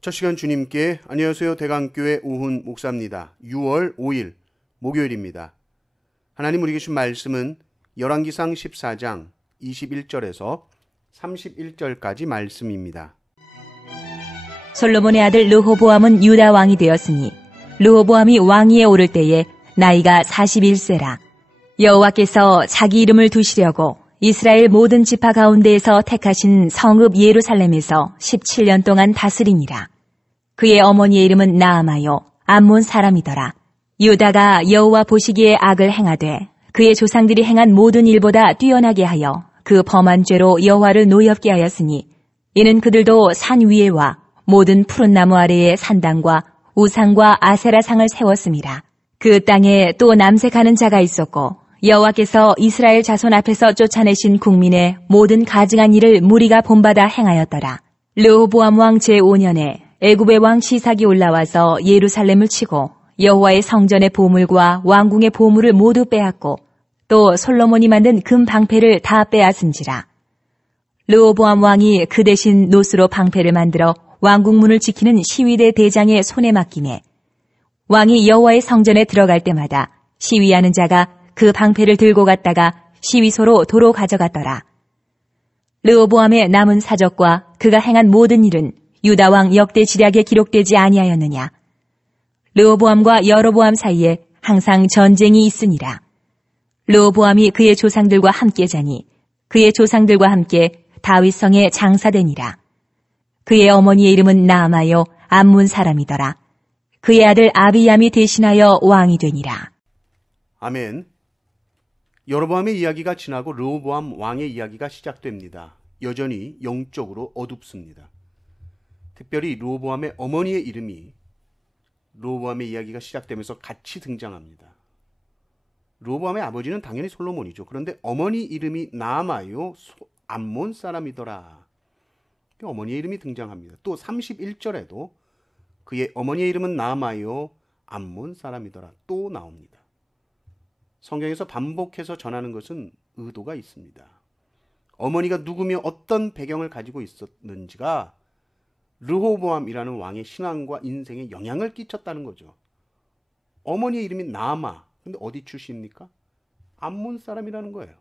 첫 시간 주님께 안녕하세요. 대강교회 오훈 목사입니다. 6월 5일 목요일입니다. 하나님 우리 주신 말씀은 열왕기상 14장 21절에서 31절까지 말씀입니다. 솔로몬의 아들 르호보암은 유다 왕이 되었으니 르호보암이 왕위에 오를 때에 나이가 41세라. 여호와께서 자기 이름을 두시려고 이스라엘 모든 지파 가운데에서 택하신 성읍 예루살렘에서 17년 동안 다스리니라. 그의 어머니의 이름은 나아마요 암몬 사람이더라. 유다가 여호와 보시기에 악을 행하되 그의 조상들이 행한 모든 일보다 뛰어나게 하여 그 범한 죄로 여호와를 노엽게 하였으니 이는 그들도 산 위에와 모든 푸른 나무 아래에 산당과 우상과 아세라상을 세웠음이라. 그 땅에 또 남색하는 자가 있었고 여호와께서 이스라엘 자손 앞에서 쫓아내신 국민의 모든 가증한 일을 무리가 본받아 행하였더라. 르호보암 왕 제5년에 애굽의 왕 시삭이 올라와서 예루살렘을 치고 여호와의 성전의 보물과 왕궁의 보물을 모두 빼앗고 또 솔로몬이 만든 금 방패를 다 빼앗은지라. 르호보암 왕이 그 대신 노스로 방패를 만들어 왕궁문을 지키는 시위대 대장의 손에 맡기매 왕이 여호와의 성전에 들어갈 때마다 시위하는 자가 그 방패를 들고 갔다가 시위소로 도로 가져갔더라. 르호보암의 남은 사적과 그가 행한 모든 일은 유다 왕 역대 지략에 기록되지 아니하였느냐. 르호보암과 여로보암 사이에 항상 전쟁이 있으니라. 르호보암이 그의 조상들과 함께 자니 그의 조상들과 함께 다윗성에 장사되니라. 그의 어머니의 이름은 나아마요 암몬 사람이더라. 그의 아들 아비얌이 대신하여 왕이 되니라. 아멘. 여로보암의 이야기가 지나고 르호보암 왕의 이야기가 시작됩니다. 여전히 영적으로 어둡습니다. 특별히 르호보암의 어머니의 이름이 르호보암의 이야기가 시작되면서 같이 등장합니다. 르호보암의 아버지는 당연히 솔로몬이죠. 그런데 어머니 이름이 나아마요 암몬 사람이더라. 어머니의 이름이 등장합니다. 또 31절에도 그의 어머니의 이름은 나아마요 암몬 사람이더라. 또 나옵니다. 성경에서 반복해서 전하는 것은 의도가 있습니다. 어머니가 누구며 어떤 배경을 가지고 있었는지가 르호보암이라는 왕의 신앙과 인생에 영향을 끼쳤다는 거죠. 어머니의 이름이 나아마. 근데 어디 출신입니까? 암몬 사람이라는 거예요.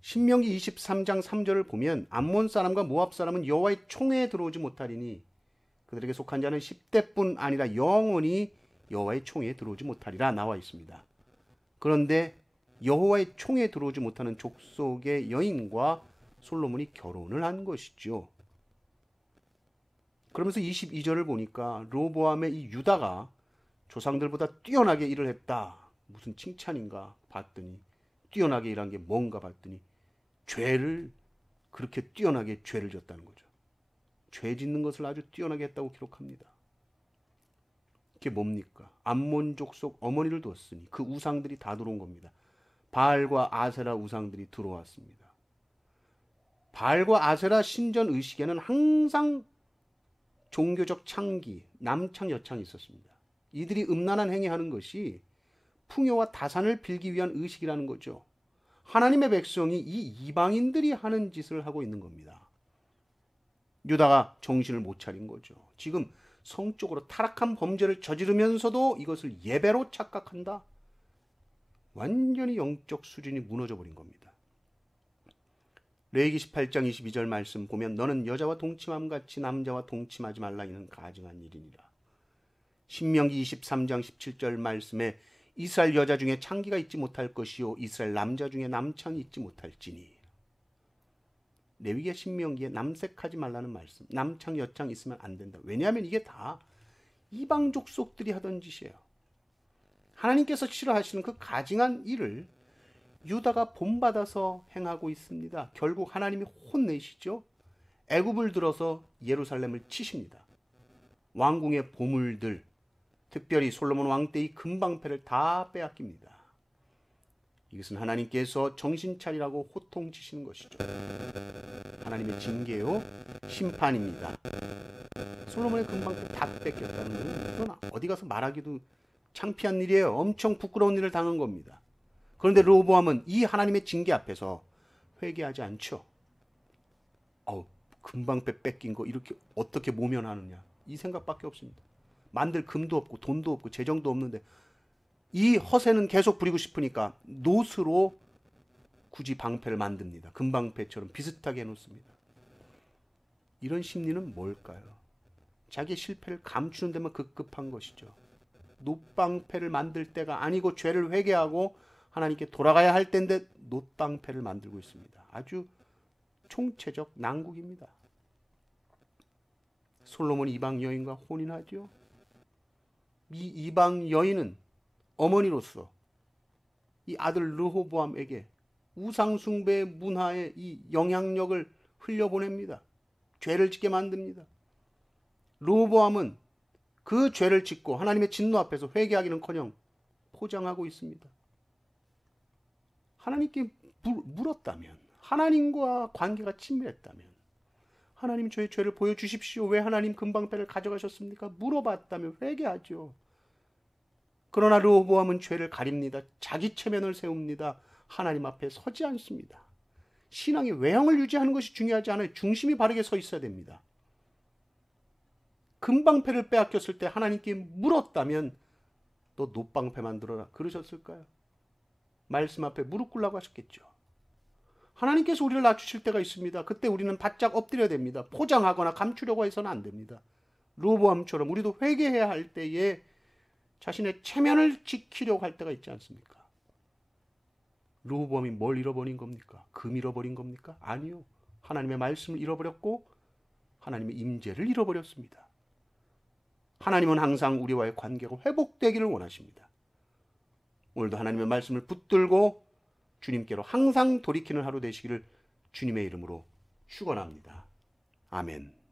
신명기 23장 3절을 보면 암몬 사람과 모압 사람은 여호와의 총회에 들어오지 못하리니 그들에게 속한 자는 10대뿐 아니라 영원히 여호와의 총회에 들어오지 못하리라 나와 있습니다. 그런데 여호와의 총회에 들어오지 못하는 족속의 여인과 솔로몬이 결혼을 한 것이죠. 그러면서 22절을 보니까 르호보암의 이 유다가 조상들보다 뛰어나게 일을 했다. 무슨 칭찬인가 봤더니 뛰어나게 일한 게 뭔가 봤더니 죄를 그렇게 뛰어나게 죄를 졌다는 거죠. 죄 짓는 것을 아주 뛰어나게 했다고 기록합니다. 그게 뭡니까? 암몬 족속 어머니를 뒀으니 그 우상들이 다 들어온 겁니다. 바알과 아세라 우상들이 들어왔습니다. 바알과 아세라 신전 의식에는 항상 종교적 창기, 남창 여창이 있었습니다. 이들이 음란한 행위하는 것이 풍요와 다산을 빌기 위한 의식이라는 거죠. 하나님의 백성이 이 이방인들이 하는 짓을 하고 있는 겁니다. 유다가 정신을 못 차린 거죠. 지금 성적으로 타락한 범죄를 저지르면서도 이것을 예배로 착각한다. 완전히 영적 수준이 무너져 버린 겁니다. 레위기 18장 22절 말씀 보면 너는 여자와 동침함 같이 남자와 동침하지 말라 이는 가증한 일이니라. 신명기 23장 17절 말씀에 이스라엘 여자 중에 창기가 있지 못할 것이요 이스라엘 남자 중에 남창이 있지 못할지니. 레위기와 신명기에 남색하지 말라는 말씀, 남창 여창 있으면 안 된다. 왜냐하면 이게 다 이방 족속들이 하던 짓이에요. 하나님께서 싫어하시는 그 가증한 일을 유다가 본받아서 행하고 있습니다. 결국 하나님이 혼내시죠. 애굽을 들어서 예루살렘을 치십니다. 왕궁의 보물들, 특별히 솔로몬 왕 때의 금방패를 다 빼앗깁니다. 이것은 하나님께서 정신 차리라고 호통치시는 것이죠. 하나님의 징계요, 심판입니다. 솔로몬의 금방패 다 뺏겼다는 것은 이건 어디 가서 말하기도 창피한 일이에요. 엄청 부끄러운 일을 당한 겁니다. 그런데 르호보암은 이 하나님의 징계 앞에서 회개하지 않죠. 금방패 뺏긴 거 이렇게 어떻게 모면하느냐, 이 생각밖에 없습니다. 만들 금도 없고 돈도 없고 재정도 없는데 이 허세는 계속 부리고 싶으니까 노스로 굳이 방패를 만듭니다. 금방패처럼 비슷하게 해놓습니다. 이런 심리는 뭘까요? 자기의 실패를 감추는 데만 급급한 것이죠. 놋방패를 만들 때가 아니고 죄를 회개하고 하나님께 돌아가야 할 때인데 놋방패를 만들고 있습니다. 아주 총체적 난국입니다. 솔로몬이 이방 여인과 혼인하죠. 이 이방 여인은 어머니로서 이 아들 르호보암에게 우상숭배의 문화의 이 영향력을 흘려보냅니다. 죄를 짓게 만듭니다. 르호보암은 그 죄를 짓고 하나님의 진노 앞에서 회개하기는커녕 포장하고 있습니다. 하나님께 물었다면, 하나님과 관계가 친밀했다면, 하나님 저의 죄를 보여주십시오. 왜 하나님 금방패를 가져가셨습니까? 물어봤다면 회개하죠. 그러나 르호보암은 죄를 가립니다. 자기 체면을 세웁니다. 하나님 앞에 서지 않습니다. 신앙의 외형을 유지하는 것이 중요하지 않아요. 중심이 바르게 서 있어야 됩니다. 금방패를 빼앗겼을 때 하나님께 물었다면 너 놋방패 만들어라 그러셨을까요? 말씀 앞에 무릎 꿇라고 하셨겠죠. 하나님께서 우리를 낮추실 때가 있습니다. 그때 우리는 바짝 엎드려야 됩니다. 포장하거나 감추려고 해서는 안 됩니다. 르호보암처럼 우리도 회개해야 할 때에 자신의 체면을 지키려고 할 때가 있지 않습니까? 르호보암이 뭘 잃어버린 겁니까? 금 잃어버린 겁니까? 아니요. 하나님의 말씀을 잃어버렸고 하나님의 임재를 잃어버렸습니다. 하나님은 항상 우리와의 관계가 회복되기를 원하십니다. 오늘도 하나님의 말씀을 붙들고 주님께로 항상 돌이키는 하루 되시기를 주님의 이름으로 축원합니다. 아멘.